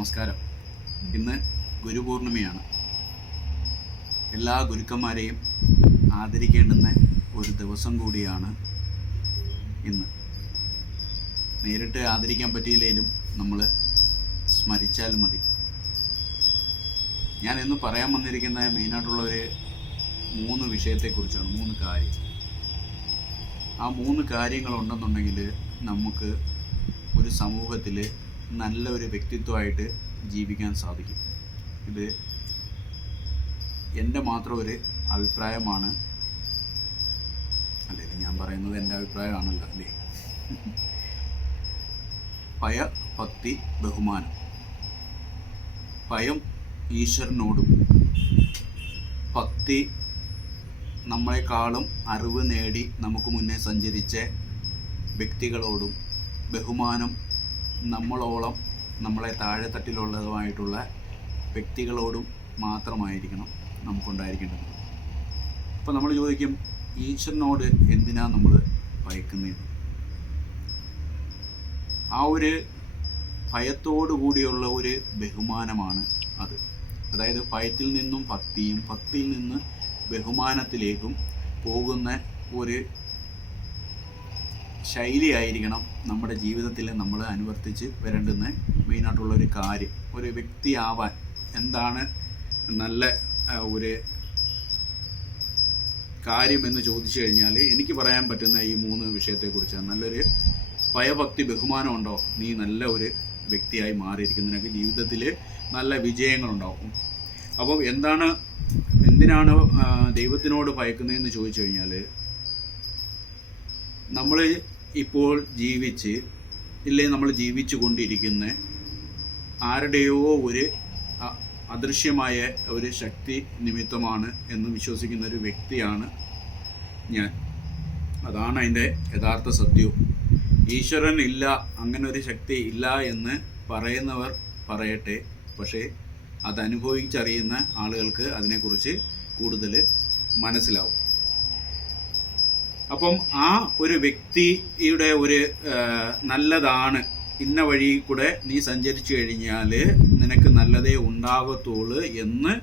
നമസ്കാരം. ഇന്ന് ഗുരുപൂർണിമയാണ്. എല്ലാ ഗുരുക്കന്മാരെയും ആദരിക്കേണ്ടുന്ന ഒരു ദിവസം കൂടിയാണ് ഇന്ന്. നേരിട്ട് ആദരിക്കാൻ പറ്റിയില്ലെങ്കിലും നമ്മൾ സ്മരിച്ചാൽ മതി. ഞാൻ ഇന്ന് പറയാൻ വന്നിരിക്കുന്ന മെയിനായിട്ടുള്ള ഒരു 3 വിഷയത്തെക്കുറിച്ചാണ്. 3 കാര്യം. ആ 3 കാര്യങ്ങളുണ്ടെന്നുണ്ടെങ്കിൽ നമുക്ക് ഒരു സമൂഹത്തിൽ നല്ലൊരു വ്യക്തിത്വമായിട്ട് ജീവിക്കാൻ സാധിക്കും. ഇത് എൻ്റെ മാത്രം ഒരു അഭിപ്രായമാണ്. അല്ലെങ്കിൽ ഞാൻ പറയുന്നത് എൻ്റെ അഭിപ്രായമാണല്ലോ അല്ലേ. ഭയ, ഭക്തി, ബഹുമാനം. ഭയം ഈശ്വരനോടും, ഭക്തി നമ്മളെക്കാളും അറിവ് നേടി നമുക്ക് മുന്നേ സഞ്ചരിച്ച വ്യക്തികളോടും, ബഹുമാനം നമ്മളോളം നമ്മളെ താഴെത്തട്ടിലുള്ളതുമായിട്ടുള്ള വ്യക്തികളോടും മാത്രമായിരിക്കണം നമുക്കുണ്ടായിരിക്കേണ്ടത്. അപ്പോൾ നമ്മൾ ചോദിക്കും, ഈശ്വരനോട് എന്തിനാണ് നമ്മൾ ഭയക്കുന്നത്? ആ ഒരു ഭയത്തോടു കൂടിയുള്ള ഒരു ബഹുമാനമാണ് അത്. അതായത് ഭയത്തിൽ നിന്നും ഭക്തിയും, ഭക്തിയിൽ നിന്ന് ബഹുമാനത്തിലേക്കും പോകുന്ന ഒരു ശൈലിയായിരിക്കണം നമ്മുടെ ജീവിതത്തിൽ നമ്മൾ അനുവർത്തിച്ച് വരേണ്ടുന്ന മെയിനായിട്ടുള്ളൊരു കാര്യം. ഒരു വ്യക്തിയാവാൻ എന്താണ് നല്ല ഒരു കാര്യമെന്ന് ചോദിച്ചു കഴിഞ്ഞാൽ എനിക്ക് പറയാൻ പറ്റുന്ന ഈ 3 വിഷയത്തെക്കുറിച്ചാണ്. നല്ലൊരു ഭയഭക്തി ബഹുമാനം ഉണ്ടോ, നീ നല്ല ഒരു വ്യക്തിയായി മാറിയിരിക്കുന്നതിനൊക്കെ ജീവിതത്തിൽ നല്ല വിജയങ്ങളുണ്ടാവും. അപ്പം എന്തിനാണ് ദൈവത്തിനോട് ഭയക്കുന്നതെന്ന് ചോദിച്ചു കഴിഞ്ഞാൽ, നമ്മൾ ഇപ്പോൾ നമ്മൾ ജീവിച്ചു കൊണ്ടിരിക്കുന്ന ആരുടെയോ ഒരു അദൃശ്യമായ ഒരു ശക്തി നിമിത്തമാണ് എന്ന് വിശ്വസിക്കുന്ന ഒരു വ്യക്തിയാണ് ഞാൻ. അതാണ് അതിൻ്റെ യഥാർത്ഥ സത്യവും. ഈശ്വരൻ ഇല്ല, അങ്ങനെ ഒരു ശക്തി ഇല്ല എന്ന് പറയുന്നവർ പറയട്ടെ. പക്ഷേ അതനുഭവിച്ചറിയുന്ന ആളുകൾക്ക് അതിനെക്കുറിച്ച് കൂടുതൽ മനസ്സിലാവും. അപ്പം ആ ഒരു വ്യക്തിയുടെ ഒരു നല്ലതാണ്, ഇന്ന വഴി കൂടെ നീ സഞ്ചരിച്ചു കഴിഞ്ഞാൽ നിനക്ക് നല്ലതേ ഉണ്ടാകത്തുള്ളൂ എന്ന്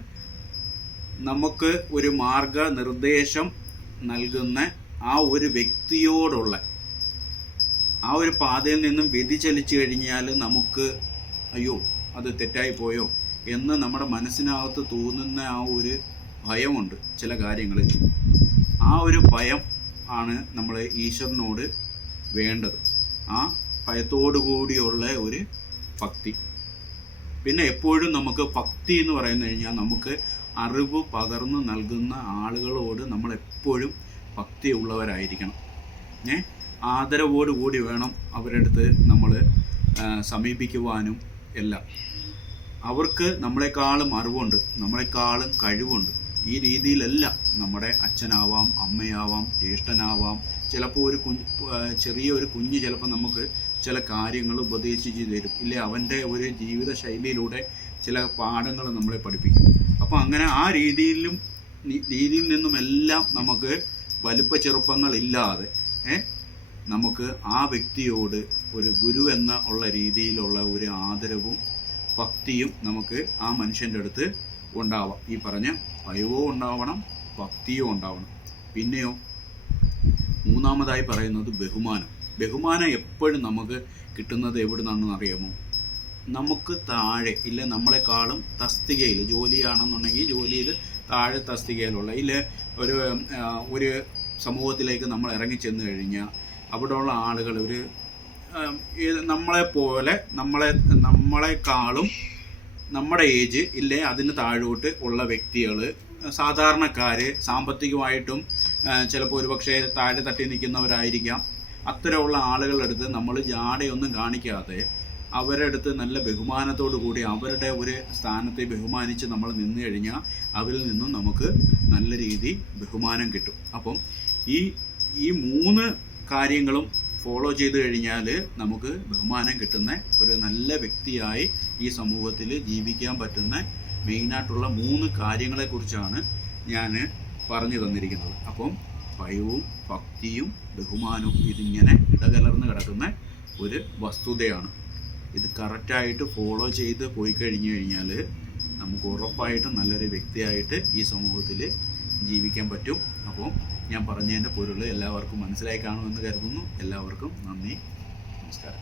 നമുക്ക് ഒരു മാർഗനിർദ്ദേശം നൽകുന്ന ആ ഒരു വ്യക്തിയോടുള്ള ആ ഒരു പാതയിൽ നിന്നും വ്യതിചലിച്ചു കഴിഞ്ഞാൽ നമുക്ക് അയ്യോ അത് തെറ്റായി പോയോ എന്ന് നമ്മുടെ മനസ്സിനകത്ത് തോന്നുന്ന ആ ഒരു ഭയമുണ്ട് ചില കാര്യങ്ങളിൽ. ആ ഒരു ഭയം ആണ് നമ്മൾ ഈശ്വരനോട് വേണ്ടത്. ആ ഭയത്തോടു കൂടിയുള്ള ഒരു ഭക്തി. പിന്നെ എപ്പോഴും നമുക്ക് ഭക്തി എന്ന് പറയുന്നു കഴിഞ്ഞാൽ നമുക്ക് അറിവ് പകർന്നു നൽകുന്ന ആളുകളോട് നമ്മളെപ്പോഴും ഭക്തി ഉള്ളവരായിരിക്കണം. ആദരവോടുകൂടി വേണം അവരുടെ അടുത്ത് നമ്മൾ സമീപിക്കുവാനും എല്ലാം. അവർക്ക് നമ്മളെക്കാളും അറിവുണ്ട്, നമ്മളെക്കാളും കഴിവുണ്ട്. ഈ രീതിയിലെല്ലാം നമ്മുടെ അച്ഛനാവാം, അമ്മയാവാം, ജ്യേഷ്ഠനാവാം. ചിലപ്പോൾ ഒരു ചെറിയൊരു കുഞ്ഞ് ചിലപ്പോൾ നമുക്ക് ചില കാര്യങ്ങൾ ഉപദേശിച്ച് തരും, ഇല്ലേ? അവൻ്റെ ഒരു ജീവിത ശൈലിയിലൂടെ ചില പാഠങ്ങൾ നമ്മളെ പഠിപ്പിക്കും. അപ്പോൾ അങ്ങനെ ആ രീതിയിൽ നിന്നുമെല്ലാം നമുക്ക് വലിപ്പ ചെറുപ്പങ്ങളില്ലാതെ നമുക്ക് ആ വ്യക്തിയോട് ഒരു ഗുരു ഉള്ള രീതിയിലുള്ള ഒരു ആദരവും ഭക്തിയും നമുക്ക് ആ മനുഷ്യൻ്റെ അടുത്ത് ഉണ്ടാവാം. ഈ പറഞ്ഞ ഭയവും ഉണ്ടാവണം, ഭക്തിയും ഉണ്ടാവണം. പിന്നെയോ 3-മതായി പറയുന്നത് ബഹുമാനം. ബഹുമാനം എപ്പോഴും നമുക്ക് കിട്ടുന്നത് എവിടെ നിന്നാണെന്ന് അറിയാമോ? നമുക്ക് താഴെ ഇല്ല, നമ്മളെക്കാളും തസ്തികയിൽ ജോലിയാണെന്നുണ്ടെങ്കിൽ ജോലിയിൽ താഴെ തസ്തികയിലുള്ള ഒരു സമൂഹത്തിലേക്ക് നമ്മൾ ഇറങ്ങിച്ചെന്ന് കഴിഞ്ഞാൽ അവിടെയുള്ള ആളുകൾ നമ്മളെപ്പോലെ നമ്മളെക്കാളും നമ്മുടെ ഏജ് ഇല്ലേ അതിന് താഴോട്ട് ഉള്ള വ്യക്തികൾ, സാധാരണക്കാർ, സാമ്പത്തികമായിട്ടും ചിലപ്പോൾ ഒരുപക്ഷെ താഴെ തട്ടി നിൽക്കുന്നവരായിരിക്കാം. അത്തരമുള്ള ആളുകളുടെ അടുത്ത് നമ്മൾ ജാടയൊന്നും കാണിക്കാതെ അവരുടെ അടുത്ത് നല്ല ബഹുമാനത്തോടു കൂടി അവരുടെ ഒരു സ്ഥാനത്തെ ബഹുമാനിച്ച് നമ്മൾ നിന്ന് കഴിഞ്ഞാൽ അവരിൽ നിന്നും നമുക്ക് നല്ല രീതി ബഹുമാനം കിട്ടും. അപ്പം ഈ 3 കാര്യങ്ങളും ഫോളോ ചെയ്ത് കഴിഞ്ഞാൽ നമുക്ക് ബഹുമാനം കിട്ടുന്ന ഒരു നല്ല വ്യക്തിയായി ഈ സമൂഹത്തിൽ ജീവിക്കാൻ പറ്റുന്ന മെയിനായിട്ടുള്ള 3 കാര്യങ്ങളെക്കുറിച്ചാണ് ഞാൻ പറഞ്ഞു തന്നിരിക്കുന്നത്. അപ്പം ഭയവും ഭക്തിയും ബഹുമാനവും ഇതിങ്ങനെ ഇടകലർന്ന് കിടക്കുന്ന ഒരു വസ്തുതയാണ്. ഇത് കറക്റ്റായിട്ട് ഫോളോ ചെയ്ത് പോയി കഴിഞ്ഞു കഴിഞ്ഞാൽ നമുക്ക് ഉറപ്പായിട്ടും നല്ലൊരു വ്യക്തിയായിട്ട് ഈ സമൂഹത്തിൽ ജീവിക്കാൻ പറ്റും. അപ്പോൾ ഞാൻ പറഞ്ഞതിൻ്റെ പൊരുൾ എല്ലാവർക്കും മനസ്സിലായി കാണുമെന്ന് കരുതുന്നു. എല്ലാവർക്കും നന്ദി, നമസ്കാരം.